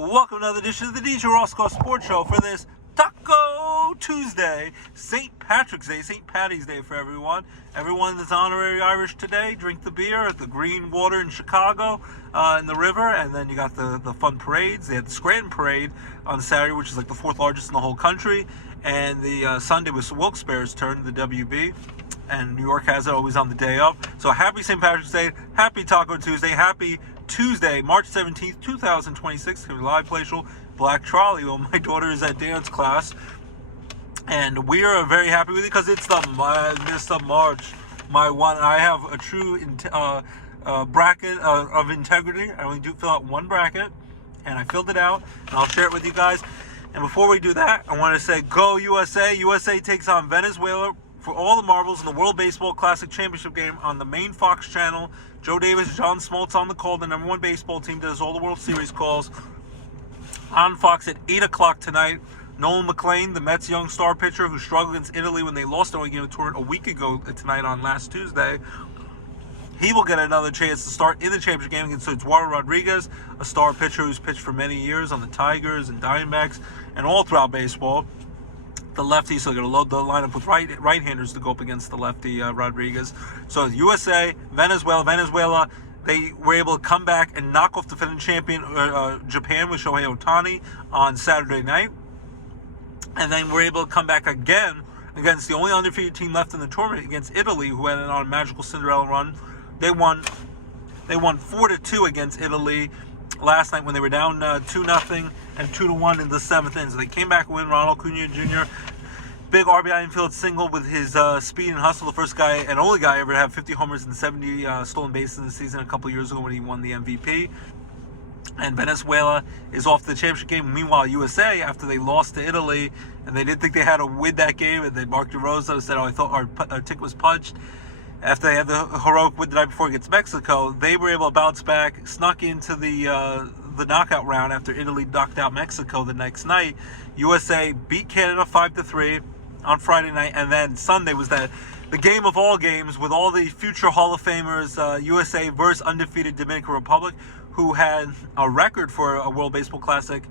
Welcome to another edition of the DJ Roscoe Sports Show for this Taco Tuesday, St. Patrick's Day, St. Patty's Day for everyone. Everyone that's honorary Irish today, drink the beer at the Green Water in Chicago, in the river, and then you got the fun parades. They had the Scranton Parade on Saturday, which is like the fourth largest in the whole country, and the Sunday was Wilkes-Barre's turn, the WB. And New York has it always on the day of. So happy St. Patrick's Day, happy Taco Tuesday, happy Tuesday, March 17th, 2026. Live play show, Black Trolley. Well, my daughter is at dance class, and we are very happy with it because it's the March, my one. I have a true bracket of integrity. I only do fill out one bracket, and I filled it out, and I'll share it with you guys. And before we do that, I want to say, go USA. USA takes on Venezuela for all the marbles in the World Baseball Classic Championship game on the main Fox channel. Joe Davis, John Smoltz on the call. The number one baseball team does all the World Series calls on Fox at 8 o'clock tonight. Nolan McLean, the Mets' young star pitcher who struggled against Italy when they lost their only game of the tournament a week ago tonight on last Tuesday, he will get another chance to start in the championship game against Eduardo Rodriguez, a star pitcher who's pitched for many years on the Tigers and Diamondbacks and all throughout baseball. The lefty, so they're going to load the lineup with right-handers to go up against the lefty Rodriguez. So USA, Venezuela, they were able to come back and knock off defending champion Japan with Shohei Ohtani on Saturday night. And then we're able to come back again against the only undefeated team left in the tournament, against Italy, who went on a magical Cinderella run. They won 4-2 against Italy last night when they were down 2-0 and 2-1 in the seventh inning. So they came back and win. Ronald Acuna Jr., big RBI infield single with his speed and hustle. The first guy and only guy ever to have 50 homers and 70 stolen bases in the season a couple years ago when he won the MVP. And Venezuela is off to the championship game. Meanwhile, USA, after they lost to Italy, and they didn't think they had to win that game, and then Mark DeRosa said, I thought our ticket was punched. After they had the heroic win the night before against Mexico, they were able to bounce back, snuck into the knockout round after Italy knocked out Mexico the next night. USA beat Canada 5-3 on Friday night, and then Sunday was the game of all games with all the future Hall of Famers, USA versus undefeated Dominican Republic, who had a record for a World Baseball Classic,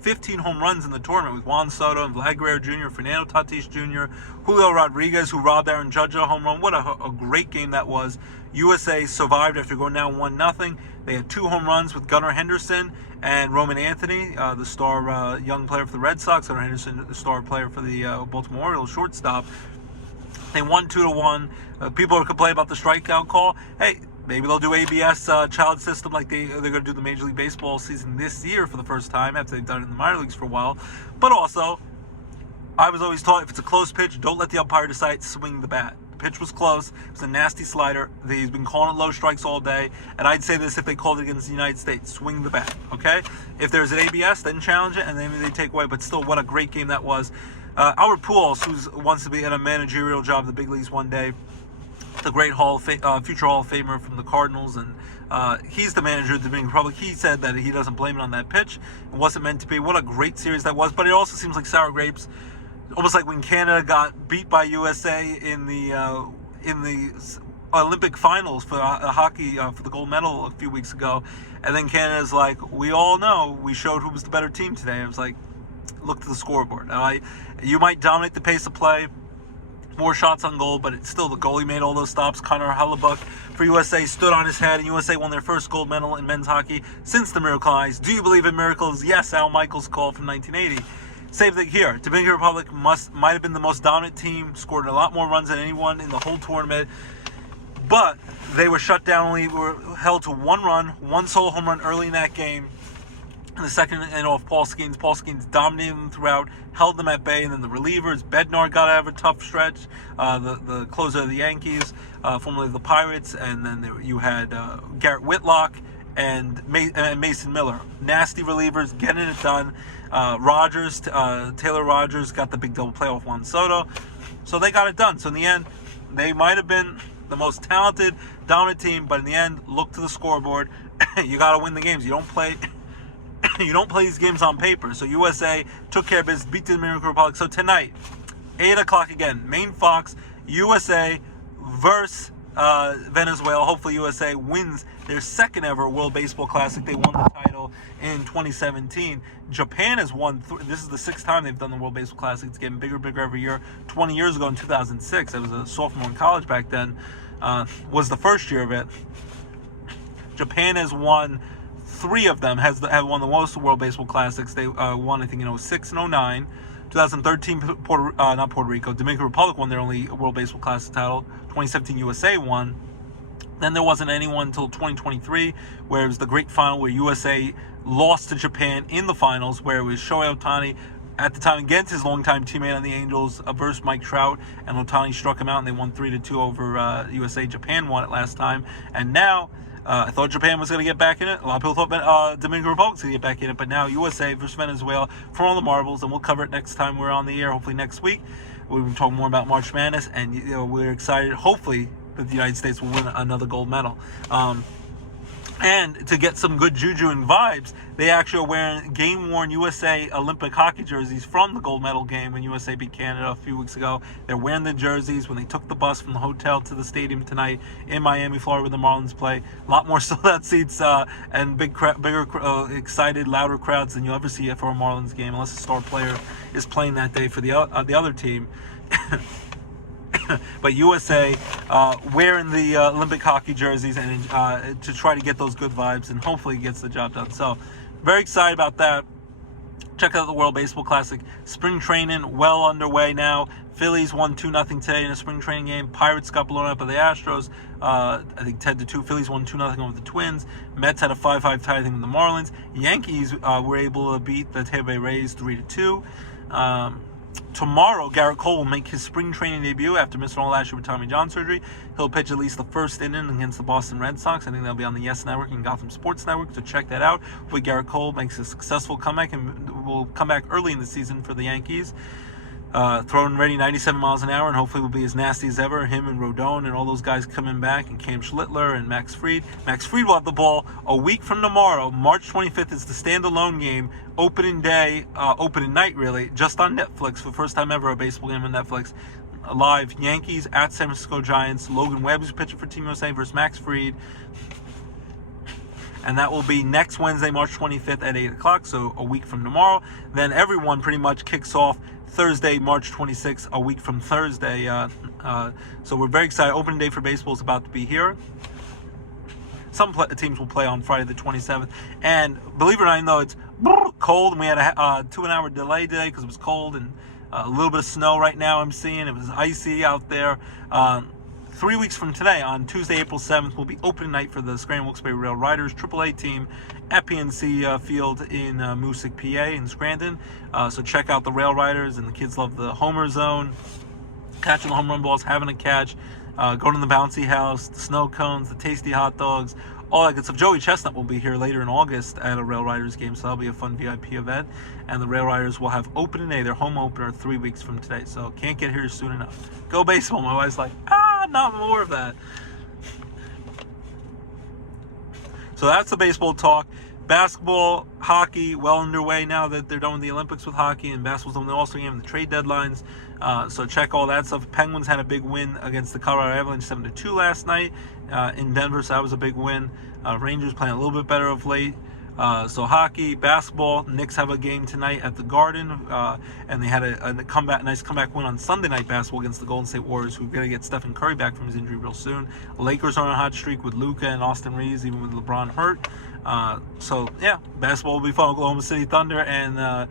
15 home runs in the tournament with Juan Soto and Vlad Guerrero Jr., Fernando Tatis Jr., Julio Rodriguez, who robbed Aaron Judge a home run. What a great game that was. USA survived after going down 1-0. They had 2 home runs with Gunnar Henderson and Roman Anthony, the star young player for the Red Sox. Gunnar Henderson, the star player for the Baltimore Orioles, shortstop. They won 2-1. People are complaining about the strikeout call. Hey, maybe they'll do ABS child system like they're going to do the Major League Baseball season this year for the first time after they've done it in the minor leagues for a while. But also, I was always taught if it's a close pitch, don't let the umpire decide to swing the bat. The pitch was close. It was a nasty slider. He's been calling it low strikes all day. And I'd say this if they called it against the United States. Swing the bat, okay? If there's an ABS, then challenge it, and then they take away. But still, what a great game that was. Albert Pujols, who wants to be in a managerial job in the big leagues one day, the great future Hall of Famer from the Cardinals, and he's the manager of the Dominican Republic. He said that he doesn't blame it on that pitch. It wasn't meant to be. What a great series that was. But it also seems like sour grapes, almost like when Canada got beat by USA in the Olympic finals for hockey for the gold medal a few weeks ago, and then Canada's like, we all know we showed who was the better team today. It was like, look to the scoreboard. You might dominate the pace of play, more shots on goal, but it's still the goalie made all those stops. Connor Hellebuyck for USA stood on his head, and USA won their first gold medal in men's hockey since the Miracle Eyes. Do you believe in miracles? Yes, Al Michaels' call from 1980. Same thing here. Dominican Republic might have been the most dominant team, scored a lot more runs than anyone in the whole tournament, but they were shut down. Only were held to 1 run, 1 solo home run early in that game. In the second and off Paul Skeens. Paul Skeens dominated them throughout, held them at bay, and then the relievers, Bednar got out of a tough stretch, the closer of the Yankees, formerly the Pirates, and then you had Garrett Whitlock and Mason Miller. Nasty relievers, getting it done. Taylor Rogers got the big double play off Juan Soto. So they got it done. So in the end, they might have been the most talented, dominant team, but in the end, look to the scoreboard. You got to win the games. You don't play these games on paper. So USA took care of business, beat the Dominican Republic. So tonight, 8 o'clock again, main Fox, USA versus Venezuela. Hopefully USA wins their second ever World Baseball Classic. They won the title in 2017. Japan has won. This is the sixth time they've done the World Baseball Classic. It's getting bigger and bigger every year. 20 years ago in 2006, I was a sophomore in college back then, was the first year of it. Japan has won 3 of them, have won the most World Baseball Classics. They won, I think, in 06 and 09. 2013, not Puerto Rico, Dominican Republic won their only World Baseball Classic title. 2017, USA won. Then there wasn't anyone until 2023, where it was the great final where USA lost to Japan in the finals, where it was Shohei Ohtani, at the time against his longtime teammate on the Angels, versus Mike Trout, and Ohtani struck him out, and they won 3-2 over USA. Japan won it last time, and now I thought Japan was going to get back in it. A lot of people thought Dominican Republic was going to get back in it, but now USA versus Venezuela for all the marbles, and we'll cover it next time we're on the air, hopefully next week. We'll be talking more about March Madness, and we're excited, hopefully, that the United States will win another gold medal. And to get some good juju and vibes, they actually are wearing game-worn USA Olympic hockey jerseys from the gold medal game when USA beat Canada a few weeks ago. They're wearing the jerseys when they took the bus from the hotel to the stadium tonight in Miami, Florida, where the Marlins play. A lot more sold-out seats and bigger, excited, louder crowds than you'll ever see for a Marlins game, unless a star player is playing that day for the other team. But USA wearing the Olympic hockey jerseys and to try to get those good vibes, and hopefully gets the job done. So very excited about that. Check out the World Baseball Classic. Spring training well underway now. Phillies won 2-0 today in a spring training game. Pirates got blown up by the Astros, I think 10-2. Phillies won 2-0 over the Twins. Mets had a 5-5 tie with the Marlins. Yankees were able to beat the Tampa Bay Rays 3-2. Tomorrow, Garrett Cole will make his spring training debut after missing all last year with Tommy John surgery. He'll pitch at least the first inning against the Boston Red Sox. I think that'll be on the Yes Network and Gotham Sports Network, so check that out. Hopefully Garrett Cole makes a successful comeback and will come back early in the season for the Yankees. Throwing ready 97 miles an hour, and hopefully will be as nasty as ever. Him and Rodon and all those guys coming back, and Cam Schlittler and Max Fried. Max Fried will have the ball a week from tomorrow. March 25th is the standalone game, opening night really, just on Netflix for the first time ever, a baseball game on Netflix. Live, Yankees at San Francisco Giants. Logan Webb is pitching for Team USA versus Max Fried. And that will be next Wednesday, March 25th at 8 o'clock, so a week from tomorrow. Then everyone pretty much kicks off Thursday, March 26th, a week from Thursday. So we're very excited. Opening day for baseball is about to be here. Some teams will play on Friday the 27th. And believe it or not, even though it's cold, and we had a 2-hour delay today because it was cold and a little bit of snow right now I'm seeing. It was icy out there. 3 weeks from today, on Tuesday, April 7th, will be opening night for the Scranton Wilkes-Barre Rail Riders AAA team at PNC Field in Moosic, PA, in Scranton. So check out the Rail Riders, and the kids love the homer zone, catching the home run balls, having a catch, going to the bouncy house, the snow cones, the tasty hot dogs, all that good stuff. Joey Chestnut will be here later in August at a Rail Riders game, so that'll be a fun VIP event. And the Rail Riders will have opening day, their home opener, 3 weeks from today. So can't get here soon enough. Go baseball. My wife's like, not more of that. So that's the baseball talk. Basketball, hockey, well underway now that they're done with the Olympics with hockey, and basketball's done with the All-Star game and the trade deadlines. So check all that stuff. Penguins had a big win against the Colorado Avalanche 7-2 last night in Denver, so that was a big win. Rangers playing a little bit better of late. So hockey, basketball, Knicks have a game tonight at the Garden, and they had a nice comeback win on Sunday night basketball against the Golden State Warriors, who are going to get Stephen Curry back from his injury real soon. Lakers are on a hot streak with Luka and Austin Reeves, even with LeBron hurt. So yeah, basketball will be fun. Oklahoma City Thunder and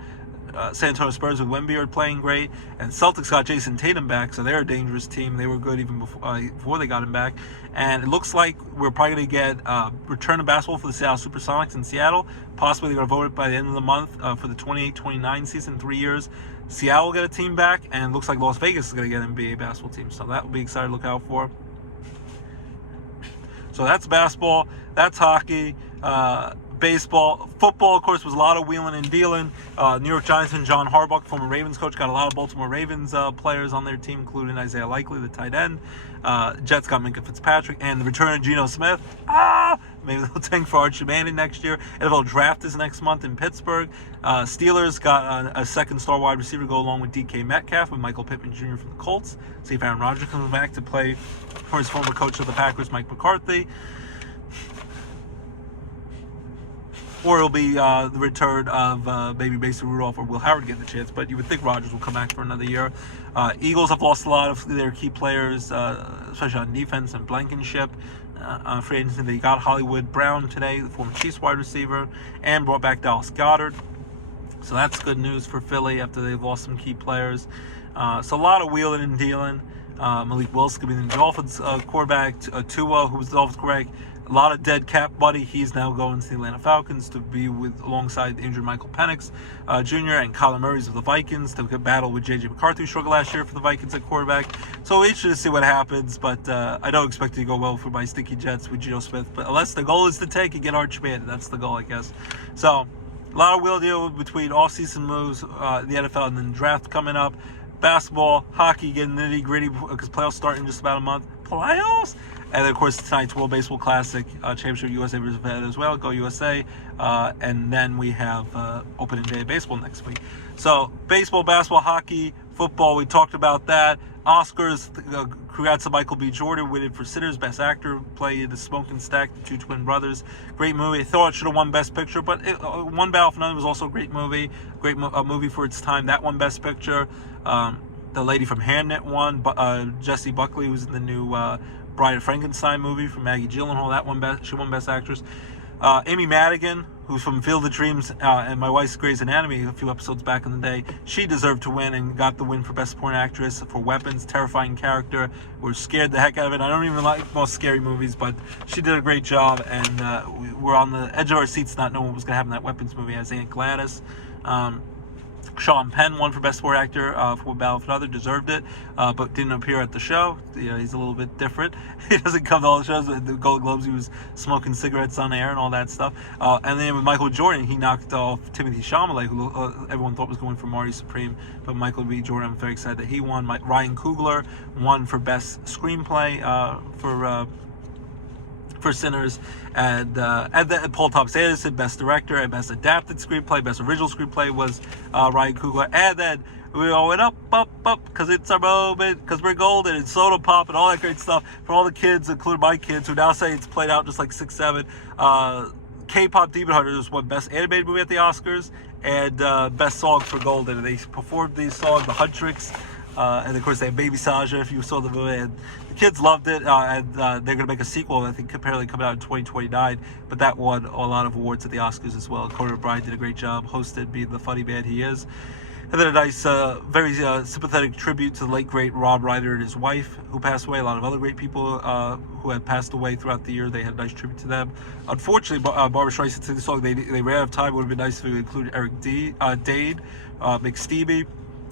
San Antonio Spurs with Wemby are playing great, and Celtics got Jason Tatum back, so they're a dangerous team. They were good even before they got him back, and it looks like we're probably going to get return of basketball for the Seattle Supersonics in Seattle. Possibly they're going to vote it by the end of the month for the 28-29 season, 3 years. Seattle will get a team back, and it looks like Las Vegas is going to get an NBA basketball team, so that will be exciting to look out for. So that's basketball, that's hockey. baseball. Football, of course, was a lot of wheeling and dealing. New York Giants and John Harbaugh, former Ravens coach, got a lot of Baltimore Ravens players on their team, including Isaiah Likely, the tight end. Jets got Minka Fitzpatrick, and the return of Geno Smith. Maybe they'll tank for Archie Manning next year. NFL draft is next month in Pittsburgh. Steelers got a second star wide receiver to go along with DK Metcalf with Michael Pittman Jr. from the Colts. See if Aaron Rodgers comes back to play for his former coach of the Packers, Mike McCarthy. Or it'll be the return of maybe Mason Rudolph or Will Howard getting the chance. But you would think Rodgers will come back for another year. Eagles have lost a lot of their key players, especially on defense and Blankenship. Free agency, they got Hollywood Brown today, the former Chiefs wide receiver, and brought back Dallas Goedert. So that's good news for Philly after they've lost some key players. So a lot of wheeling and dealing. Malik Willis could be the Dolphins quarterback. Tua, who was the Dolphins quarterback. A lot of dead cap money. He's now going to the Atlanta Falcons to be alongside the injured Michael Penix Jr. and Kyler Murray's of the Vikings to battle with J.J. McCarthy, who struggled last year for the Vikings at quarterback. So we're interested to see what happens, but I don't expect it to go well for my Sticky Jets with Geno Smith. But unless the goal is to take and get Arch Manning, that's the goal, I guess. So a lot of wheel deal between off-season moves, the NFL, and then draft coming up. Basketball, hockey, getting nitty-gritty because playoffs start in just about a month. Playoffs? And then, of course, tonight's World Baseball Classic Championship, USA versus Venezuela. Go USA. And then we have opening day of baseball next week. So baseball, basketball, hockey, football, we talked about that. Oscars, congrats to Michael B. Jordan, winning for Sinners, Best Actor, played the Smoking Stack, the two twin brothers. Great movie. I thought it should have won Best Picture, but One Battle for None was also a great movie. Great movie for its time. That won Best Picture. The lady from Hamnet won. Jessie Buckley, who's in the new Bride of Frankenstein movie from Maggie Gyllenhaal. She won Best Actress. Amy Madigan, who's from Field of Dreams and My Wife's Grey's Anatomy a few episodes back in the day, she deserved to win and got the win for Best Supporting Actress for Weapons. Terrifying character. We're scared the heck out of it. I don't even like most scary movies, but she did a great job, and we're on the edge of our seats not knowing what was going to happen in that Weapons movie as Aunt Gladys. Sean Penn won for Best Support Actor for Battle for Another, deserved it, but didn't appear at the show. He's a little bit different. He doesn't come to all the shows. At the Golden Globes, he was smoking cigarettes on air and all that stuff. And then with Michael Jordan, he knocked off Timothée Chalamet, who everyone thought was going for Marty Supreme, but Michael B. Jordan, I'm very excited that he won. Ryan Coogler won for Best Screenplay for Sinners, and Paul Thomas Anderson, Best Director, and Best Adapted Screenplay. Best Original Screenplay was Ryan Coogler, and then we all went up, because it's our moment, because we're golden, and soda pop, and all that great stuff for all the kids, including my kids, who now say it's played out just like 6-7. K-pop Demon Hunters won Best Animated Movie at the Oscars, and Best Song for Golden, and they performed these songs, the Huntrix, and of course they have Baby Saja, if you saw the movie, and the kids loved it, and they're going to make a sequel, I think, apparently coming out in 2029, but that won a lot of awards at the Oscars as well. Conan O'Brien did a great job, hosted, being the funny man he is. And then a nice, very sympathetic tribute to the late, great Rob Reiner and his wife, who passed away. A lot of other great people who had passed away throughout the year. They had a nice tribute to them. Unfortunately, Barbra Streisand sang the song. They ran out of time. It would have been nice if we included Eric Dade, McSteamy,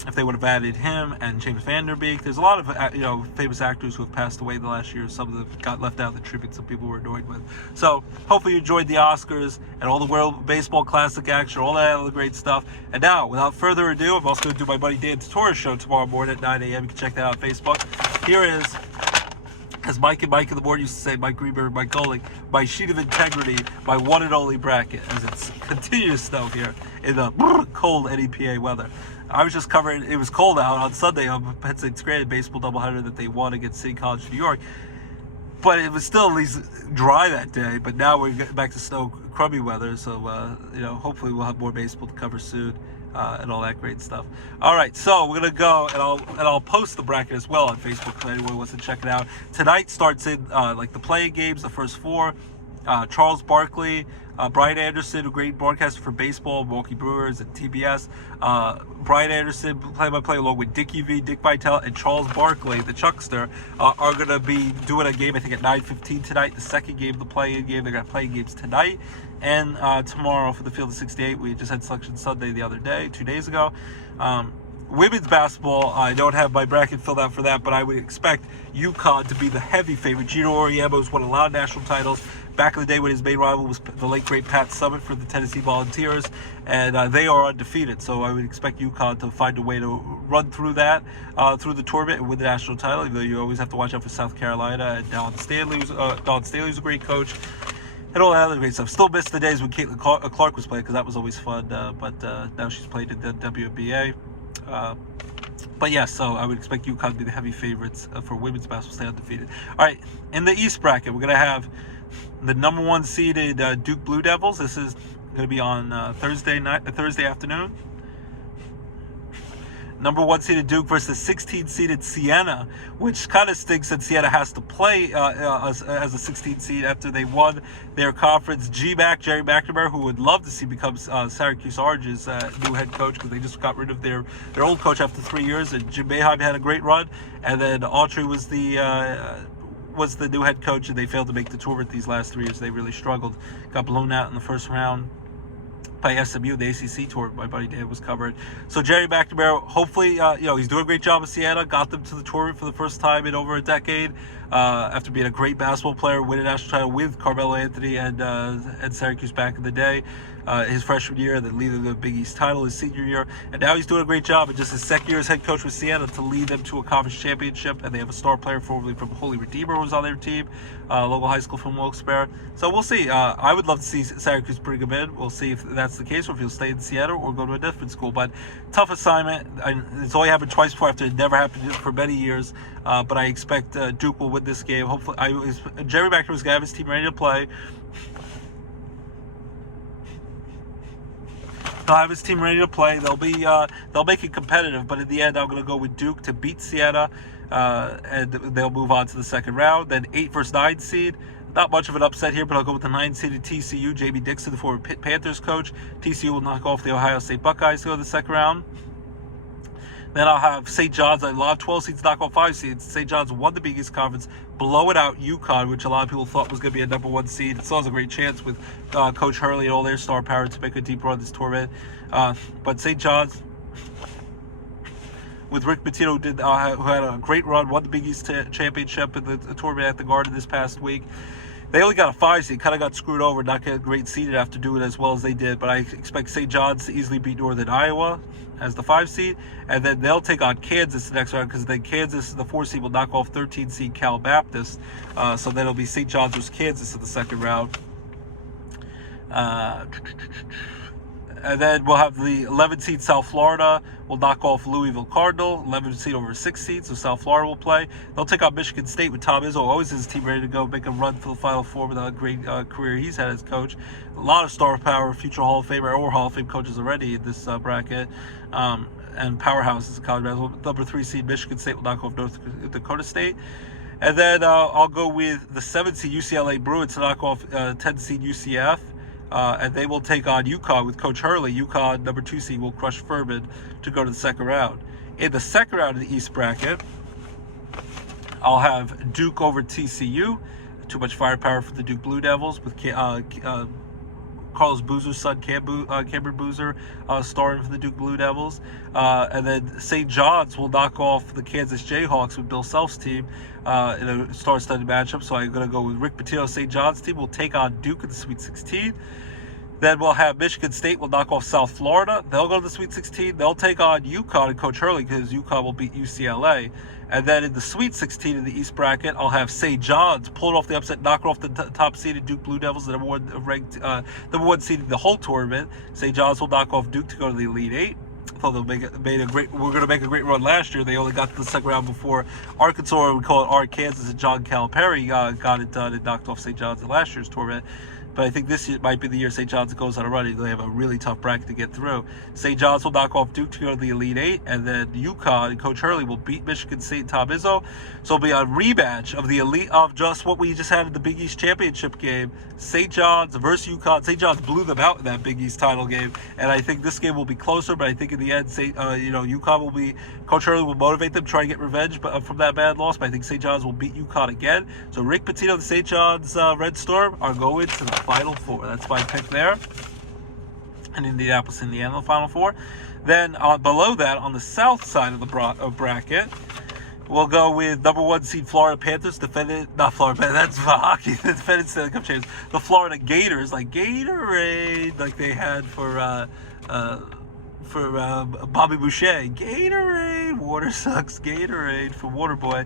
if they would have added him, and James Van Der Beek. There's a lot of famous actors who have passed away the last year. Some of them got left out of the tribute, some people were annoyed with. So hopefully you enjoyed the Oscars and all the World Baseball Classic action, all that other great stuff. And now, without further ado, I'm also going to do my buddy Dan Torres show tomorrow morning at 9 a.m. You can check that out on Facebook. Here is, as Mike and Mike in the morning used to say, Mike Greenberg, Mike Golick, my sheet of integrity, my one and only bracket, as it's continuous snow here in the cold NEPA weather. I was just covering, it was cold out on Sunday on Penn State's graded baseball doubleheader that they won against City College, New York. But it was still at least dry that day. But now we're getting back to snow, crummy weather. So, hopefully we'll have more baseball to cover soon and all that great stuff. All right, so we're going to go, and I'll post the bracket as well on Facebook if anyone wants to check it out. Tonight starts in, the playing games, the first four. Charles Barkley, Brian Anderson, a great broadcaster for baseball, Milwaukee Brewers, and TBS. Brian Anderson, play-by-play, along with Dickie V, Dick Vitale, and Charles Barkley, the Chuckster, are going to be doing a game, I think, at 9:15 tonight. The second game, the play-in game. They're going to play games tonight and tomorrow for the Field of 68. We just had Selection Sunday the other day, 2 days ago. Women's basketball, I don't have my bracket filled out for that, but I would expect UConn to be the heavy favorite. Gino Auriemma's won a lot of national titles. back in the day when his main rival was the late great Pat Summit for the Tennessee Volunteers, and they are undefeated. So I would expect UConn to find a way to run through that, through the tournament and win the national title. Even though you always have to watch out for South Carolina and Don Staley's a great coach. And all that other great stuff. Still miss the days when Caitlin Clark was playing, because that was always fun. But now she's played in the WNBA. But yes, so I would expect UConn to be the heavy favorites for women's basketball, stay undefeated. All right, in the East bracket, we're going to have the number 1 seeded Duke Blue Devils. This is going to be on Thursday afternoon. Number 1 seeded Duke versus 16 seeded Siena, which kind of stinks that Siena has to play as a 16 seed after they won their conference. Jerry McNamara, who would love to see become Syracuse Orange's new head coach, because they just got rid of their old coach after 3 years, and Jim Boeheim had a great run, and then Autry was the new head coach, and they failed to make the tournament these last 3 years. They really struggled, got blown out in the first round by SMU, the ACC tour. My buddy Dan was covering. So Jerry McNamara, hopefully, he's doing a great job at Siena. Got them to the tournament for the first time in over a decade. After being a great basketball player, winning a national title with Carmelo Anthony and Syracuse back in the day, his freshman year, and then leading the Big East title his senior year. And now he's doing a great job in just his second year as head coach with Siena to lead them to a conference championship. And they have a star player formerly from Holy Redeemer who's on their team, local high school from Wilkes-Barre. So we'll see. I would love to see Syracuse bring him in. We'll see if that's the case, or if he'll stay in Siena or go to a different school. But tough assignment. It's only happened twice before after it never happened for many years. But I expect Duke will win this game. Hopefully, Jerry McNamara is going to have his team ready to play. They'll have his team ready to play. They'll make it competitive, but in the end, I'm going to go with Duke to beat Siena, and they'll move on to the second round. Then 8 versus 9 seed. Not much of an upset here, but I'll go with the 9-seeded TCU. Jamie Dixon, the former Pitt Panthers coach. TCU will knock off the Ohio State Buckeyes to go to the second round. Then I'll have St. John's. I love 12 seeds knock off 5 seeds. St. John's won the Big East Conference, blowing out UConn, which a lot of people thought was going to be a number 1 seed. It still has a great chance with Coach Hurley and all their star power to make a deep run this tournament. But St. John's, with Rick Pitino, who had a great run, won the Big East championship in the tournament at the Garden this past week. They only got a 5 seed, kind of got screwed over, not getting great seeded after doing as well as they did. But I expect St. John's to easily beat Northern Iowa as the 5 seed, and then they'll take on Kansas the next round, because then Kansas, the 4 seed, will knock off 13 seed Cal Baptist. So then it'll be St. John's versus Kansas in the second round. And then we'll have the 11 seed South Florida will knock off Louisville Cardinal, 11 seed over 6 seed, so South Florida will play. They'll take on Michigan State with Tom Izzo, always his team ready to go, make a run for the Final Four with a great career he's had as coach. A lot of star power, future Hall of Famer or Hall of Fame coaches already in this bracket. And powerhouses in college basketball. Number 3 seed Michigan State will knock off North Dakota State. And then I'll go with the 7 seed UCLA Bruins to knock off 10 seed UCF. And they will take on UConn with Coach Hurley. UConn, number 2 seed, will crush Furman to go to the second round. In the second round of the East bracket, I'll have Duke over TCU. Too much firepower for the Duke Blue Devils with Carlos Boozer's son, Cameron Boozer, starring for the Duke Blue Devils. And then St. John's will knock off the Kansas Jayhawks with Bill Self's team in a star-studded matchup. So I'm going to go with Rick Pitino's St. John's team. Will take on Duke in the Sweet 16. Then we'll have Michigan State will knock off South Florida. They'll go to the Sweet 16. They'll take on UConn and Coach Hurley, because UConn will beat UCLA. And then in the Sweet 16 in the East bracket, I'll have St. John's pulling off the upset, knocking off the top-seeded Duke Blue Devils, the number 1 seed in the whole tournament. St. John's will knock off Duke to go to the Elite Eight. I thought we're going to make a great run last year. They only got to the second round before Arkansas, or we call it Arkansas, and John Calipari got it done and knocked off St. John's in last year's tournament. But I think this year might be the year St. John's goes on a run. They have a really tough bracket to get through. St. John's will knock off Duke to go to the Elite Eight, and then UConn and Coach Hurley will beat Michigan State and Tom Izzo. So it'll be a rematch of the elite of just what we just had in the Big East championship game. St. John's versus UConn. St. John's blew them out in that Big East title game, and I think this game will be closer. But I think in the end, UConn will be. Coach Hurley will motivate them, try to get revenge from that bad loss. But I think St. John's will beat UConn again. So Rick Pitino, the St. John's Red Storm, are going to the Final Four. That's my pick there. And Indianapolis, Indiana, the Final Four. Then below that, on the south side of the bracket, We'll go with number 1 seed Florida Panthers, not Florida Panthers, that's for hockey, the defending Stanley Cup champions. The Florida Gators, like Gatorade, like they had for Bobby Boucher. Gatorade, water sucks, Gatorade for Waterboy.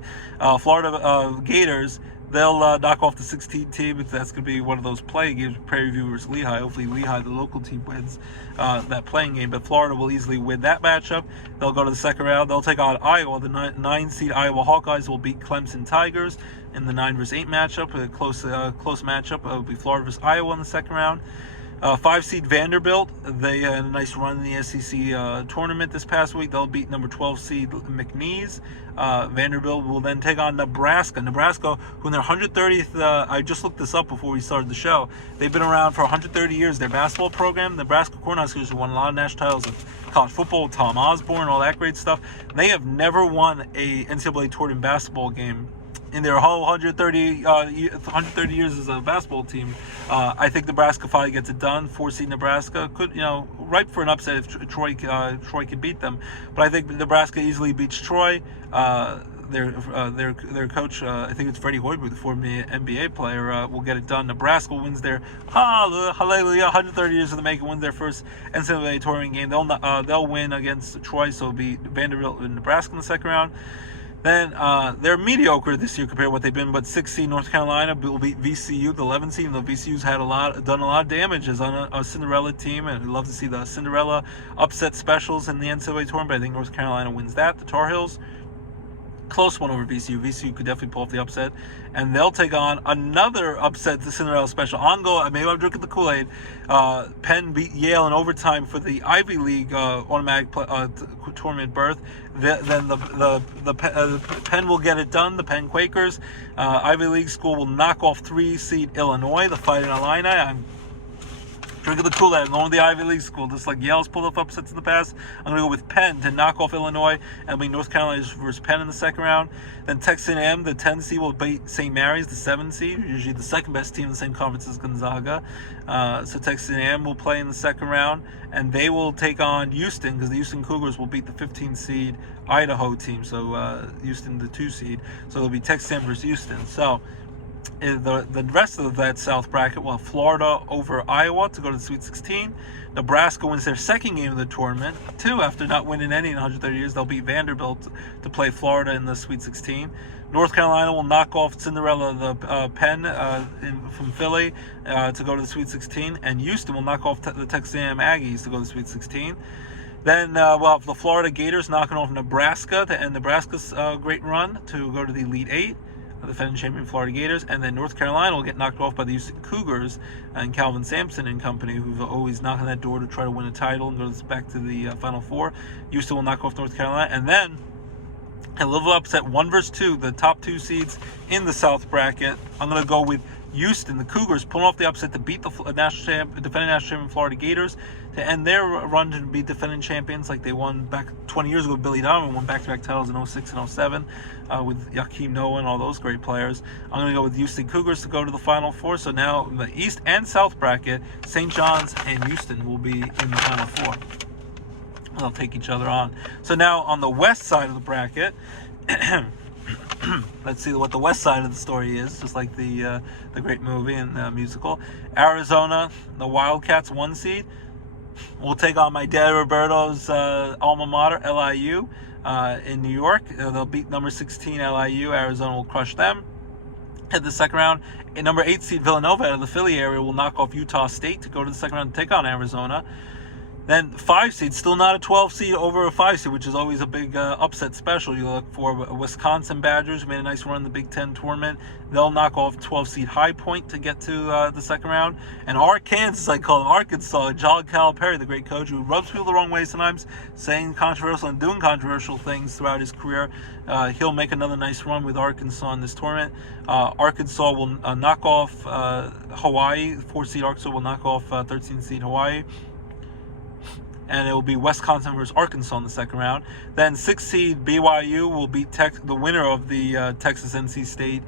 Florida Gators, they'll knock off the 16 team. That's going to be one of those playing games, Prairie View versus Lehigh. Hopefully Lehigh, the local team, wins that playing game. But Florida will easily win that matchup. They'll go to the second round. They'll take on Iowa. The 9 seed Iowa Hawkeyes will beat Clemson Tigers in the 9 versus 8 matchup. A close matchup. It will be Florida versus Iowa in the second round. 5 seed Vanderbilt, they had a nice run in the SEC tournament this past week. They'll beat number 12 seed McNeese. Vanderbilt will then take on Nebraska. Nebraska, who in their 130th, I just looked this up before we started the show. They've been around for 130 years. Their basketball program, Nebraska Cornhuskers, who won a lot of national titles of college football, Tom Osborne, all that great stuff. They have never won a NCAA tournament basketball game in their whole 130 years as a basketball team. I think Nebraska finally gets it done. 4 seed Nebraska could, ripe for an upset if Troy could beat them. But I think Nebraska easily beats Troy. Their coach, I think it's Freddie Hoiberg, the former NBA player, will get it done. Nebraska wins their hallelujah 130 years in the making, wins their first NCAA tournament game. They'll win against Troy, so it'll be Vanderbilt and Nebraska in the second round. Then they're mediocre this year compared to what they've been, but 6 seed North Carolina will beat VCU, the 11 seed. The VCU's done a lot of damages on a Cinderella team, and I'd love to see the Cinderella upset specials in the NCAA tournament. But I think North Carolina wins that. The Tar Heels, close one over VCU. VCU could definitely pull off the upset, and they'll take on another upset, the Cinderella special. Maybe I'm drinking the Kool-Aid. Penn beat Yale in overtime for the Ivy League automatic tournament berth. Then the Penn will get it done. The Penn Quakers, Ivy League school, will knock off 3 seed Illinois, the Fighting Illini. I'm drinking the Kool-Aid. I'm going with the Ivy League school. Just like Yale's pulled off upsets in the past, I'm going to go with Penn to knock off Illinois, and it'll be North Carolina versus Penn in the second round. Then Texas A&M, the 10 seed, will beat St. Mary's, the 7 seed, usually the second best team in the same conference as Gonzaga. So Texas A&M will play in the second round, and they will take on Houston, because the Houston Cougars will beat the 15 seed Idaho team. So Houston, the 2 seed. So it'll be Texas A&M versus Houston. So the rest of that South bracket will have Florida over Iowa to go to the Sweet 16. Nebraska wins their second game of the tournament, too, after not winning any in 130 years. They'll beat Vanderbilt to play Florida in the Sweet 16. North Carolina will knock off Cinderella, the Penn from Philly, to go to the Sweet 16. And Houston will knock off the Texas A&M Aggies to go to the Sweet 16. Then we'll have the Florida Gators knocking off Nebraska to end Nebraska's great run to go to the Elite 8. The defending champion Florida Gators, and then North Carolina will get knocked off by the Houston Cougars and Calvin Sampson and company, who've always knocked on that door to try to win a title and go back to the Final Four. Houston will knock off North Carolina, and then a little upset, 1 versus 2, the top 2 seeds in the South bracket. I'm going to go with Houston, the Cougars, pulling off the upset to beat the defending national champion Florida Gators to end their run to be defending champions, like they won back 20 years ago with Billy Donovan, won back-to-back titles in 06 and 07 with Joakim Noah and all those great players. I'm going to go with Houston Cougars to go to the Final Four. So now in the East and South bracket, St. John's and Houston will be in the Final Four. They'll take each other on. So now on the West side of the bracket, let's see what the west side of the story is, just like the great movie and musical. Arizona, the Wildcats, 1 seed, will take on my dad Roberto's alma mater, LIU, in New York. They'll beat number 16 LIU. Arizona will crush them. At the second round, a number 8 seed Villanova out of the Philly area will knock off Utah State to go to the second round and take on Arizona. Then 5 seed, still not a 12 seed over a 5 seed, which is always a big upset special. You look for Wisconsin Badgers, who made a nice run in the Big Ten tournament. They'll knock off 12 seed High Point to get to the second round. And Arkansas, I call him Arkansas, John Calipari, the great coach, who rubs people the wrong way sometimes, saying controversial and doing controversial things throughout his career. He'll make another nice run with Arkansas in this tournament. Arkansas will knock off Hawaii. 4 seed Arkansas will knock off 13 seed Hawaii. And it will be Wisconsin versus Arkansas in the second round. Then 6 seed BYU will beat the winner of the Texas NC State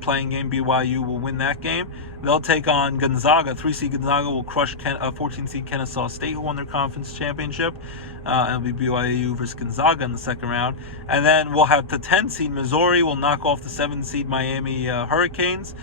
playing game. BYU will win that game. They'll take on Gonzaga. 3-seed Gonzaga will crush 14-seed Kennesaw State, who won their conference championship. It'll be BYU versus Gonzaga in the second round. And then we'll have the 10-seed Missouri will knock off the 7-seed Miami Hurricanes.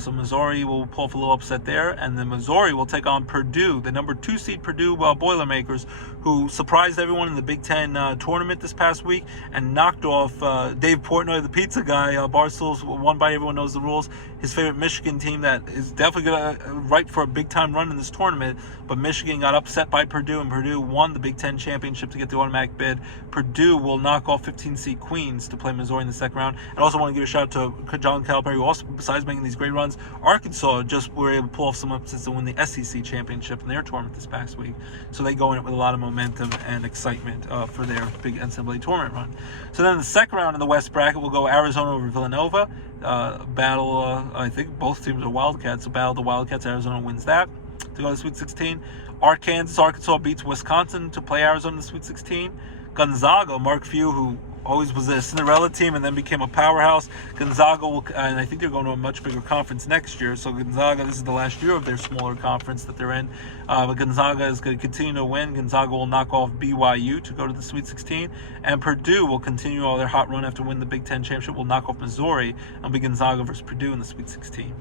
So Missouri will pull off a little upset there. And then Missouri will take on Purdue, the number 2-seed Purdue Boilermakers, who surprised everyone in the Big Ten tournament this past week and knocked off Dave Portnoy, the pizza guy, Barstool's One Bite, everyone knows the rules, his favorite Michigan team that is definitely going to ripe for a big-time run in this tournament. But Michigan got upset by Purdue, and Purdue won the Big Ten championship to get the automatic bid. Purdue will knock off 15-seed Queens to play Missouri in the second round. And I also want to give a shout out to John Calipari, who also, besides making these great runs, Arkansas just were able to pull off some upsets to win the SEC championship in their tournament this past week. So they go in it with a lot of momentum and excitement for their big NCAA tournament run. So then the second round in the West bracket will go Arizona over Villanova. I think both teams are Wildcats, so battle the Wildcats. Arizona wins that to go to the Sweet 16. Arkansas beats Wisconsin to play Arizona in the Sweet 16. Gonzaga, Mark Few, who always was a Cinderella team and then became a powerhouse. Gonzaga will, and I think they're going to a much bigger conference next year. So Gonzaga, this is the last year of their smaller conference that they're in. But Gonzaga is going to continue to win. Gonzaga will knock off BYU to go to the Sweet 16. And Purdue will continue all their hot run after winning the Big Ten championship. Will knock off Missouri. And it'll be Gonzaga versus Purdue in the Sweet 16.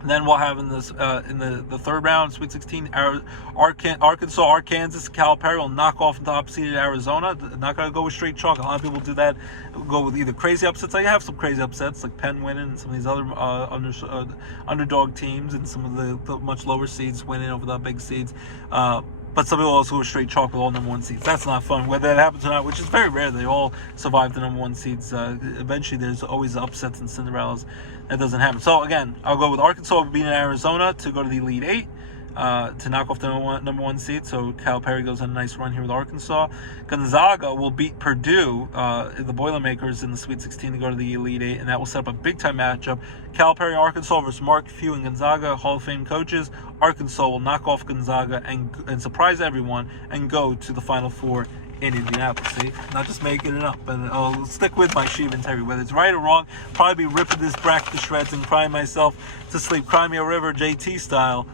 And then we'll have in this in the third round, Sweet 16, Arkansas, Calipari will knock off the top-seeded Arizona. Not going to go with straight chalk. A lot of people do that, go with either crazy upsets. I have some crazy upsets, like Penn winning and some of these other underdog teams and some of the much lower seeds winning over the big seeds. But some people also go straight chalk with all number one seeds. That's not fun. Whether that happens or not, which is very rare, they all survive the number one seeds. Eventually, there's always upsets and Cinderellas. That doesn't happen. So, again, I'll go with Arkansas beating Arizona to go to the Elite Eight to knock off the number one seed. So, Calipari goes on a nice run here with Arkansas. Gonzaga will beat Purdue, the Boilermakers, in the Sweet 16 to go to the Elite Eight, and that will set up a big-time matchup. Calipari, Arkansas versus Mark Few and Gonzaga, Hall of Fame coaches. Arkansas will knock off Gonzaga and surprise everyone and go to the Final Four in Indianapolis. See, not just making it up, but I'll stick with my Shiva integrity. Whether it's right or wrong, probably be ripping this bracket to shreds and crying myself to sleep, Cry Me a River JT style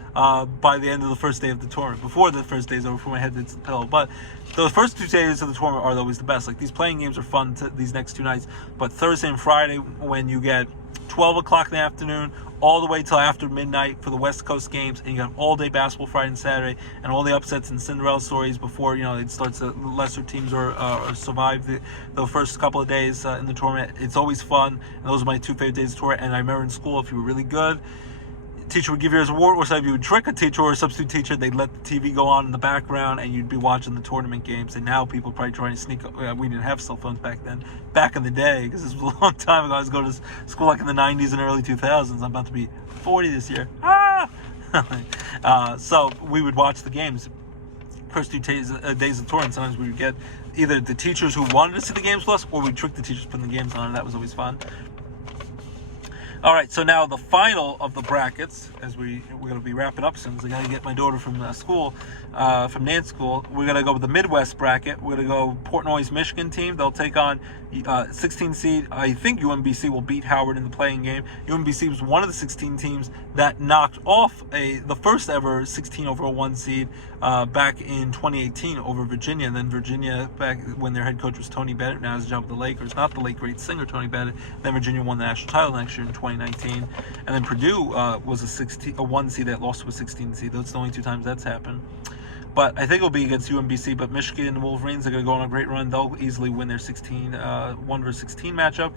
by the end of the first day of the tournament. Before the first day's over, before my head hits the pillow. But the first 2 days of the tournament are always the best. Like, these playing games are fun these next 2 nights, but Thursday and Friday, when you get 12 o'clock in the afternoon all the way till after midnight for the West Coast games, and you got all day basketball Friday and Saturday, and all the upsets and Cinderella stories before it starts. Lesser teams or survive the first couple of days in the tournament. It's always fun, and those are my 2 favorite days of the tour. And I remember in school, if you were really good, teacher would give you his award, or if you would trick a teacher or a substitute teacher, they'd let the TV go on in the background and you'd be watching the tournament games. And now people probably trying to sneak. We didn't have cell phones back then. Back in the day, because this was a long time ago. I was going to school like in the 90s and early 2000s. I'm about to be 40 this year. So we would watch the games. First 2 days of the tour, and sometimes we would get either the teachers who wanted to see the games plus, or we'd trick the teachers putting the games on, and that was always fun. All right, so now the final of the brackets, as we're going to be wrapping up soon, because I got to get my daughter from school, from dance school. We're going to go with the Midwest bracket. We're going to go Portnoy's Michigan team. They'll take on 16 seed. I think UMBC will beat Howard in the playing game. UMBC was one of the 16 teams that knocked off the first ever 16 over 1 seed back in 2018 over Virginia. And then Virginia, back when their head coach was Tony Bennett, now has a job with the Lakers, not the late great singer Tony Bennett. Then Virginia won the national title next year in 2019. And then Purdue was a 1 seed that lost to a 16 seed. Those are the only 2 times that's happened. But I think it'll be against UMBC. But Michigan and the Wolverines are going to go on a great run. They'll easily win their 1 versus 16 matchup.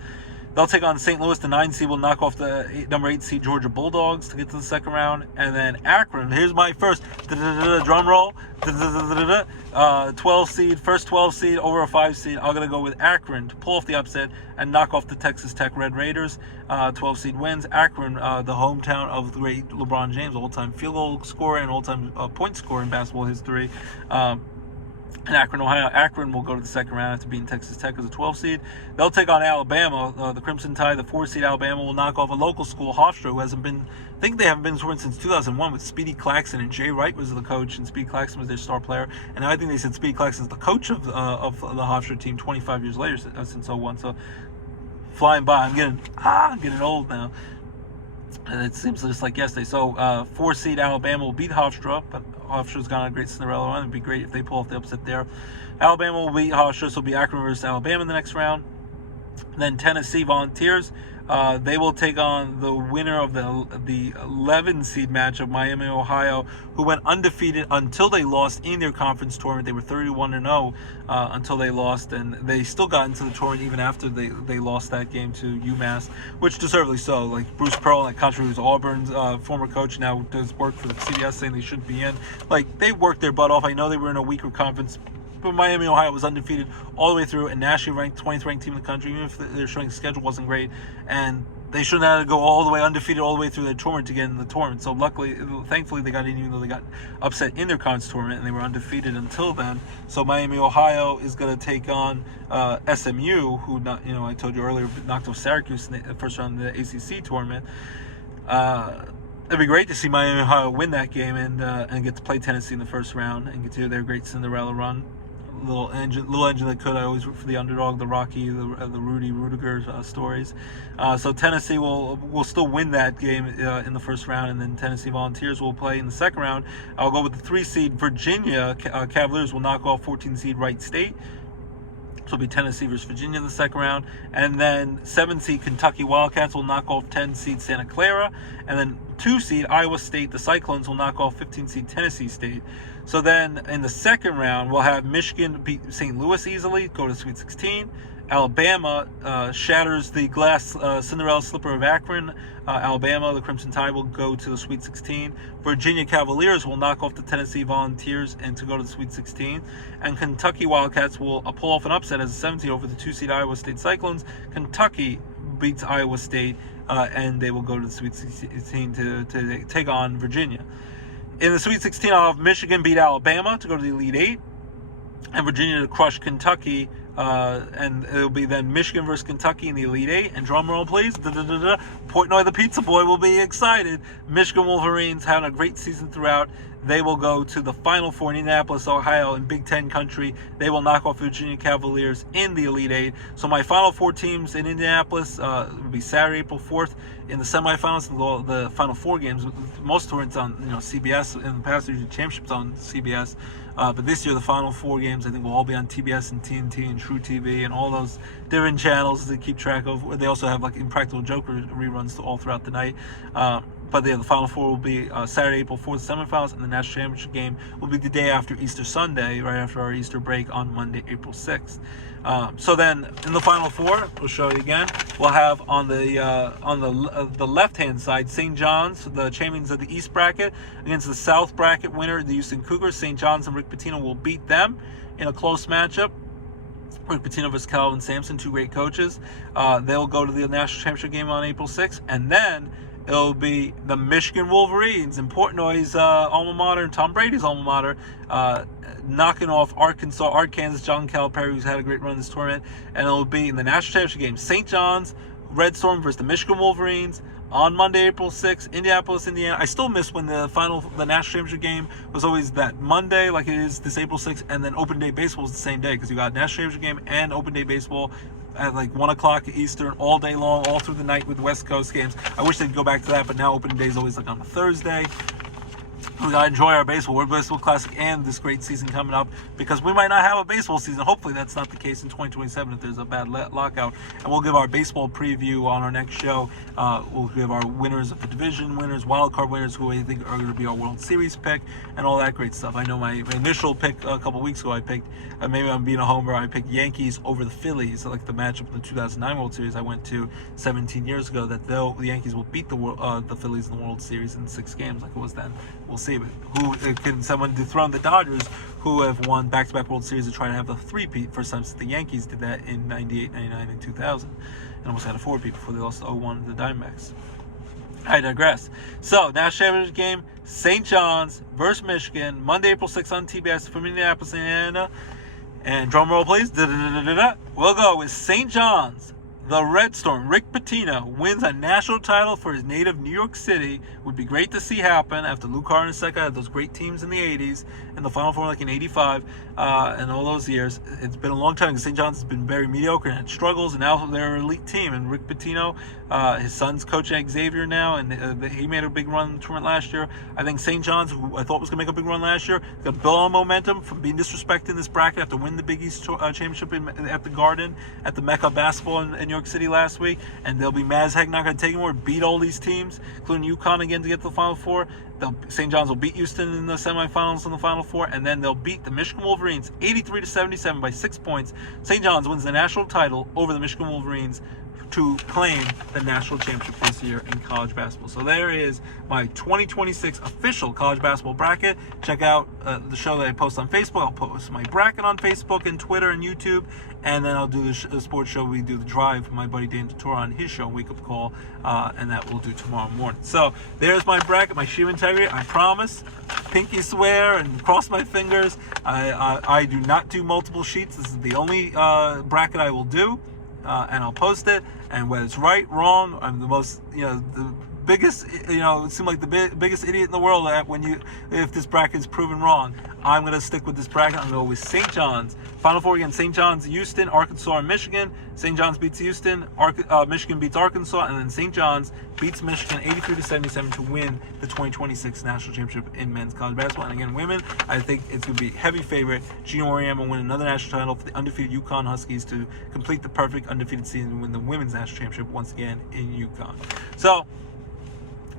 They'll take on St. Louis. The 9 seed will knock off the number 8 seed Georgia Bulldogs to get to the second round. And then Akron. Here's my first drum roll. 12 seed, first 12 seed over a 5 seed. I'm going to go with Akron to pull off the upset and knock off the Texas Tech Red Raiders. 12 seed wins. Akron, the hometown of the great LeBron James, all-time field goal scorer and all-time point scorer in basketball history. In Akron, Ohio. Akron will go to the second round after beating Texas Tech as a 12 seed. They'll take on Alabama. The Crimson Tide, the 4 seed Alabama, will knock off a local school, Hofstra, who hasn't been, I think they haven't been scoring since 2001 with Speedy Claxton, and Jay Wright was the coach, and Speedy Claxton was their star player. And now I think they said Speedy Claxton's the coach of the Hofstra team 25 years later, since 01. So flying by. I'm getting old now. And it seems just like yesterday. So 4 seed Alabama will beat Hofstra, but Hofstra's gone on a great Cinderella run. It'd be great if they pull off the upset there. Alabama will beat Hofstra, so it'll be Akron versus Alabama in the next round. Then Tennessee Volunteers, they will take on the winner of the 11 seed match of Miami, Ohio, who went undefeated until they lost in their conference tournament. They were 31-0 until they lost, and they still got into the tournament even after they lost that game to UMass, which deservedly so. Like Bruce Pearl, like contrary who's Auburn's former coach, now does work for the CBS, saying they shouldn't be in. Like, they worked their butt off. I know they were in a weaker conference, but Miami, Ohio was undefeated all the way through, and nationally ranked 20th ranked team in the country, even if their showing schedule wasn't great. And they shouldn't have to go all the way undefeated all the way through their tournament to get in the tournament. So thankfully, they got in, even though they got upset in their conference tournament, and they were undefeated until then. So Miami, Ohio is going to take on SMU, who, I told you earlier, knocked off Syracuse in the first round of the ACC tournament. It'd be great to see Miami, Ohio win that game and get to play Tennessee in the first round and get to do their great Cinderella run. Little engine that could. I always root for the underdog, the Rocky, the Rudy Rudiger stories. So Tennessee will still win that game in the first round, and then Tennessee Volunteers will play in the second round. I'll go with the 3 seed Virginia Cavaliers will knock off 14 seed Wright State. So it'll be Tennessee versus Virginia in the second round. And then 7 seed Kentucky Wildcats will knock off 10 seed Santa Clara. And then 2 seed Iowa State, the Cyclones, will knock off 15 seed Tennessee State. So then in the second round, we'll have Michigan beat St. Louis easily, go to Sweet 16. Alabama shatters the glass Cinderella slipper of Akron. Alabama, the Crimson Tide, will go to the Sweet 16. Virginia Cavaliers will knock off the Tennessee Volunteers and to go to the Sweet 16. And Kentucky Wildcats will pull off an upset as a 17 over the 2 seed Iowa State Cyclones. Kentucky beats Iowa State, and they will go to the Sweet 16 to take on Virginia. In the Sweet 16, I'll have Michigan beat Alabama to go to the Elite 8, and Virginia to crush Kentucky. And it'll be then Michigan versus Kentucky in the Elite 8. And drum roll, please. Portnoy the Pizza Boy will be excited. Michigan Wolverines having a great season throughout. They will go to the Final Four in Indianapolis, Ohio, in Big Ten country. They will knock off Virginia Cavaliers in the Elite 8. So my Final Four teams in Indianapolis will be Saturday, April 4th. In the semifinals, the Final Four games, most tournaments on CBS. In the past, usually championships on CBS. But this year, the Final Four games, I think, will all be on TBS and TNT and True TV and all those different channels to keep track of. They also have like Impractical Joker reruns all throughout the night. But the Final Four will be Saturday, April 4th, semifinals, and the National Championship game will be the day after Easter Sunday, right after our Easter break on Monday, April 6th. So then, in the Final Four, we'll show you again. We'll have on the left-hand side, St. John's, the champions of the East bracket, against the South bracket winner, the Houston Cougars. St. John's and Rick Pitino will beat them in a close matchup. Rick Pitino versus Calvin Sampson, 2 great coaches. They'll go to the National Championship game on April 6th, and then it'll be the Michigan Wolverines and Portnoy's alma mater and Tom Brady's alma mater knocking off Arkansas, John Calipari, who's had a great run this tournament. And it'll be in the National Championship game, St. John's, Red Storm versus the Michigan Wolverines on Monday, April 6th, Indianapolis, Indiana. I still miss when the National Championship game was always that Monday, like it is this April 6th, and then Open Day Baseball is the same day, because you got National Championship game and Open Day Baseball at like 1 o'clock Eastern all day long, all through the night with West Coast games. I wish they'd go back to that, but now Opening Day is always like on a Thursday. We gotta enjoy our baseball, World Baseball Classic, and this great season coming up, because we might not have a baseball season. Hopefully that's not the case in 2027 if there's a bad lockout. And we'll give our baseball preview on our next show. We'll give our winners of the division winners, wild card winners, who I think are going to be our World Series pick, and all that great stuff. I know my initial pick a couple weeks ago, I picked, maybe I'm being a homer, I picked Yankees over the Phillies, like the matchup in the 2009 World Series I went to 17 years ago, that the Yankees will beat the Phillies in the World Series in 6 games like it was then. We'll see. But can someone dethrone the Dodgers, who have won back-to-back World Series, and try to have a 3-peat? First time since the Yankees did that in 98, 99, and 2000. And almost had a 4-peat before they lost 0-1 to the Diamondbacks. I digress. So, National Championship game, St. John's versus Michigan, Monday, April 6th on TBS from Indianapolis, Indiana. And drum roll, please. We'll go with St. John's. The Red Storm, Rick Pitino, wins a national title for his native New York City. Would be great to see happen after Lou Carr and Seca had those great teams in the 80s. in the Final Four like in '85 and all those years. It's been a long time because St. John's has been very mediocre and had struggles, and now they're an elite team. And Rick Pitino, his son's coaching Xavier now, and he made a big run in the tournament last year. I think St. John's, who I thought was going to make a big run last year, is going to build on momentum from being disrespected in this bracket after winning the Big East championship at the Garden, at the Mecca basketball in New York City last week, and they'll be mad as heck not going to take anymore, beat all these teams, including UConn again to get to the Final Four. St. John's will beat Houston in the semifinals in the Final Four, and then they'll beat the Michigan Wolverines 83-77 by 6 points. St. John's wins the national title over the Michigan Wolverines to claim the national championship this year in college basketball. So there is my 2026 official college basketball bracket. Check out the show that I post on Facebook. I'll post my bracket on Facebook and Twitter and YouTube, and then I'll do the sports show. We do the drive, my buddy Dan Tortora on his show, Wake Up Call, and that we'll do tomorrow morning. So there's my bracket, my sheer integrity. I promise, pinky swear and cross my fingers, I do not do multiple sheets. This is the only bracket I will do. And I'll post it, and whether it's right, wrong, I'm the most, the biggest, it seems like the biggest idiot in the world if this bracket is proven wrong. I'm going to stick with this bracket. I'm going to go with St. John's. Final Four again, St. John's, Houston, Arkansas, and Michigan. St. John's beats Houston, Michigan beats Arkansas, and then St. John's beats Michigan 83-77 to win the 2026 national championship in men's college basketball. And again, women, I think it's going to be heavy favorite. Gino Auriemma will win another national title for the undefeated UConn Huskies to complete the perfect undefeated season and win the women's national championship once again in UConn. So,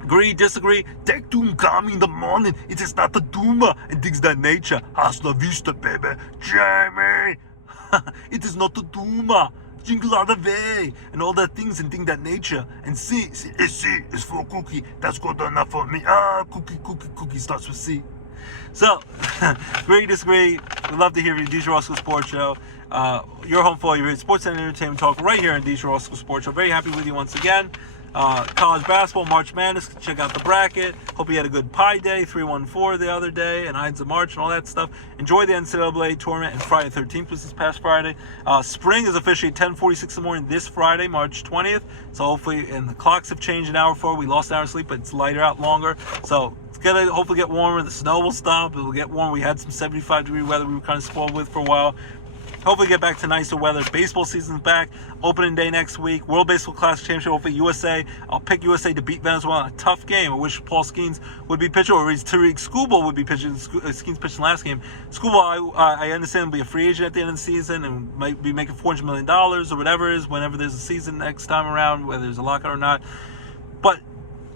agree, disagree, take doom coming in the morning. It is not a doomer and things that nature. Hasta la vista, baby. Jamie! It is not a doomer. Jingle all the way. And all that things and things that nature. And C is for cookie. That's good enough for me. Cookie starts with C. So, agree, disagree. We'd love to hear you. DJ Roscoe Sports Show. Your home for your sports and entertainment talk right here in DJ Roscoe Sports Show. Very happy with you once again. College basketball, March Madness, check out the bracket. Hope you had a good Pi Day, 314 the other day, and Ides of March and all that stuff. Enjoy the NCAA tournament, and Friday 13th was this past Friday. Spring is officially at 10:46 in the morning this Friday, March 20th. So hopefully, and the clocks have changed an hour before. We lost an hour of sleep, but it's lighter out longer. So it's going to hopefully get warmer. The snow will stop. It will get warm. We had some 75-degree weather we were kind of spoiled with for a while. Hopefully get back to nicer weather. Baseball season's back. Opening day next week. World Baseball Classic Championship. Hopefully USA. I'll pick USA to beat Venezuela in a tough game. I wish Paul Skeens would be pitching, or Tariq Skubal would be pitching. Skeens pitching last game. Skubal, I understand, will be a free agent at the end of the season and might be making $400 million or whatever it is whenever there's a season next time around, whether there's a lockout or not. But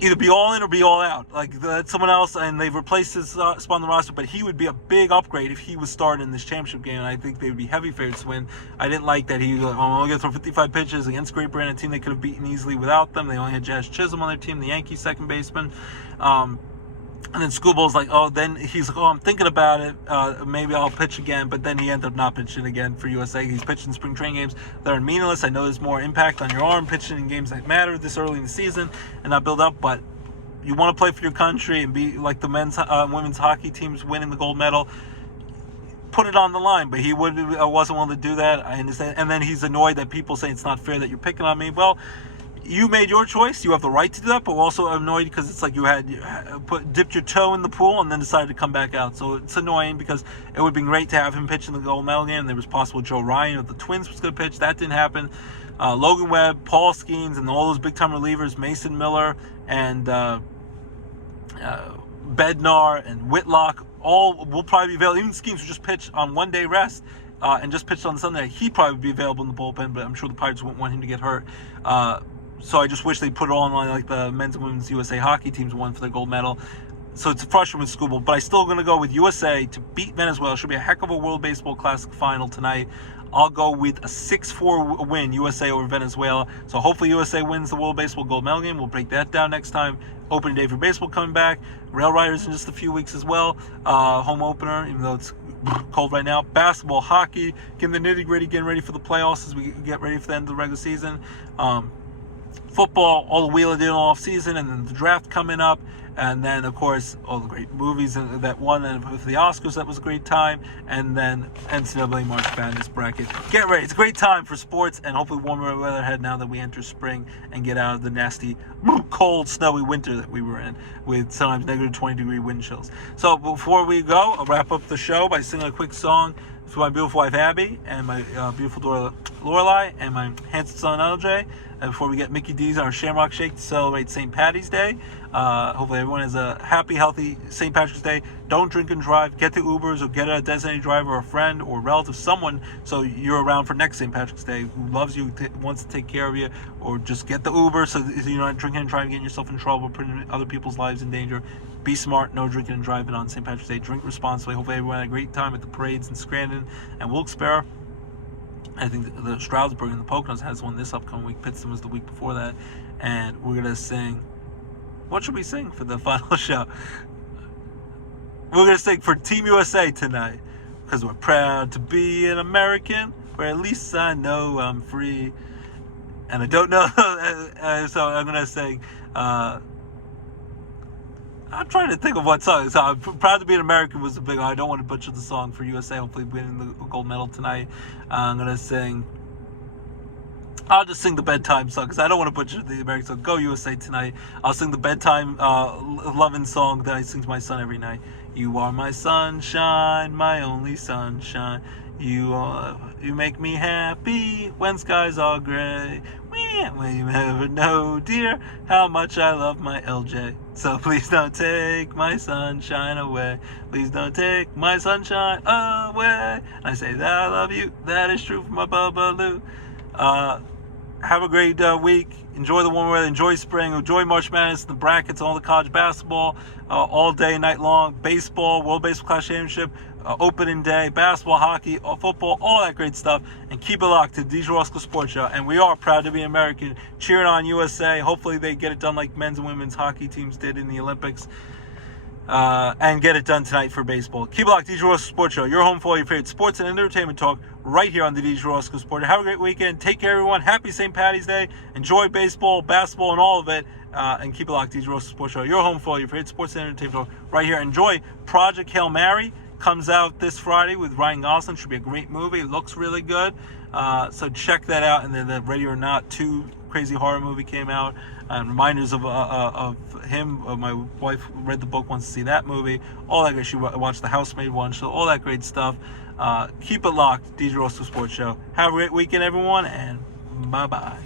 either be all in or be all out. Like, that's someone else, and they've replaced his spot on the roster, but he would be a big upgrade if he was starting in this championship game, and I think they would be heavy favorites to win. I didn't like that he was like, I'm only going to throw 55 pitches against Great Britain, a team they could have beaten easily without them. They only had Jazz Chisholm on their team, the Yankees second baseman. And then Scubal's like, then he's like, I'm thinking about it. Maybe I'll pitch again. But then he ended up not pitching again for USA. He's pitching spring training games that are meaningless. I know there's more impact on your arm pitching in games that matter this early in the season and not build up. But you want to play for your country and be like the men's, women's hockey teams winning the gold medal. Put it on the line. But he wasn't willing to do that. I understand. And then he's annoyed that people say it's not fair that you're picking on me. Well, you made your choice. You have the right to do that, but also annoyed because it's like you had dipped your toe in the pool and then decided to come back out. So it's annoying because it would have been great to have him pitch in the gold medal game. There was possible Joe Ryan of the Twins was going to pitch. That didn't happen. Logan Webb, Paul Skeens, and all those big-time relievers, Mason Miller and Bednar and Whitlock, all will probably be available. Even Skeens will just pitch on one-day rest and just pitched on Sunday. He'd probably be available in the bullpen, but I'm sure the Pirates wouldn't want him to get hurt. So I just wish they put it on like the men's and women's USA hockey teams won for the gold medal. So it's a frustrating with Scooble, but I'm still going to go with USA to beat Venezuela. It should be a heck of a World Baseball Classic final tonight. I'll go with a 6-4 win, USA over Venezuela. So hopefully USA wins the World Baseball Gold Medal game. We'll break that down next time. Opening day for baseball coming back. Rail Riders in just a few weeks as well. Home opener, even though it's cold right now. Basketball, hockey, getting the nitty-gritty, getting ready for the playoffs as we get ready for the end of the regular season. Football, all the wheeling in off season, and then the draft coming up, And then, of course, all the great movies that won, and with the Oscars, that was a great time. And then NCAA March Madness bracket. Get ready. It's a great time for sports, and hopefully warmer weather ahead now that we enter spring and get out of the nasty, cold, snowy winter that we were in with sometimes negative 20-degree wind chills. So before we go, I'll wrap up the show by singing a quick song for my beautiful wife Abby and my beautiful daughter Lorelai and my handsome son LJ. And before we get Mickey D's on our Shamrock Shake to celebrate St. Patty's Day. Hopefully everyone has a happy, healthy St. Patrick's Day. Don't drink and drive. Get the Ubers or get a designated driver or a friend or relative, someone, so you're around for next St. Patrick's Day who loves you, wants to take care of you. Or just get the Uber so you're not drinking and driving, getting yourself in trouble, putting other people's lives in danger. Be smart. No drinking and driving on St. Patrick's Day. Drink responsibly. Hopefully everyone had a great time at the parades in Scranton and Wilkes-Barre. I think the Stroudsburg and the Poconos has one this upcoming week. Pittston was the week before that. And we're going to sing... What should we sing for the final show? We're going to sing for Team USA tonight. Because we're proud to be an American. Where at least I know I'm free. And I don't know... so I'm going to sing... I'm trying to think of what song. So I'm proud to be an American was a big one. I don't want to butcher the song for USA. Hopefully winning the gold medal tonight. I'm going to sing... I'll just sing the bedtime song because I don't want to butcher the American song. Go USA tonight. I'll sing the bedtime loving song that I sing to my son every night. You are my sunshine, my only sunshine. You make me happy when skies are gray. Well, you never know, dear, how much I love my LJ. So please don't take my sunshine away. Please don't take my sunshine away. And I say that I love you. That is true for my Bubbaloo. Have a great week. Enjoy the warm weather. Enjoy spring. Enjoy March Madness, the brackets, all the college basketball, all day, night long. Baseball, World Baseball Class Championship, opening day, basketball, hockey, football, all that great stuff. And keep it locked to the DJ Roscoe Sports Show. And we are proud to be American, cheering on USA. Hopefully they get it done like men's and women's hockey teams did in the Olympics. And get it done tonight for baseball. Keep it locked, DJ Roscoe Sports Show. Your home for all your favorite sports and entertainment talk right here on the DJ Roscoe Sports Show. Have a great weekend. Take care, everyone. Happy St. Patty's Day. Enjoy baseball, basketball, and all of it. And keep it locked, DJ Roscoe Sports Show. Your home for all your favorite sports and entertainment talk right here. Enjoy Project Hail Mary. Comes out this Friday with Ryan Gosling. Should be a great movie. It looks really good. So check that out. And then the Ready or Not 2 crazy horror movie came out. Reminders of him. My wife read the book, wants to see that movie. All that great. She watched the Housemaid one. So all that great stuff. Keep it locked. DJ Roscoe Sports Show. Have a great weekend, everyone, and bye-bye.